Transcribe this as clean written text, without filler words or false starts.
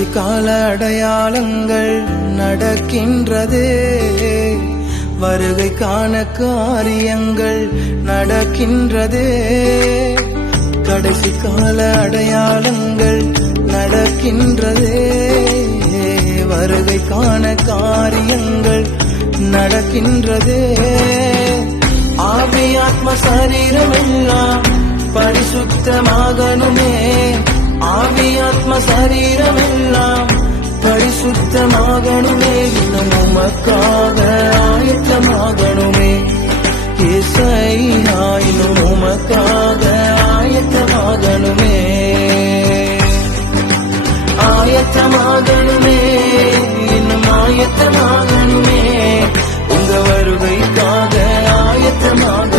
கடைசி கால அடையாளங்கள் நடக்கின்றதே, வருகைக்கான காரியங்கள் நடக்கின்றதே. கடைசி கால அடையாளங்கள் நடக்கின்றதே, வருகைக்கான காரியங்கள் நடக்கின்றதே. ஆவி ஆத்ம சரீரம் எல்லாம் பரிசுத்தமாகணுமே, ஆவி ஆத்ம சரீரம் எல்லாம் பரிசுத்தமாகணுமே. இன்னும் உமக்காக ஆயத்தமாகணுமே இயேசையா, இன்னும் உமக்காக ஆயத்தமாகணுமே, ஆயத்தமாகணுமே, இன்னும் ஆயத்தமாகணுமே. உங்க வருகைக்காக ஆயத்தமாக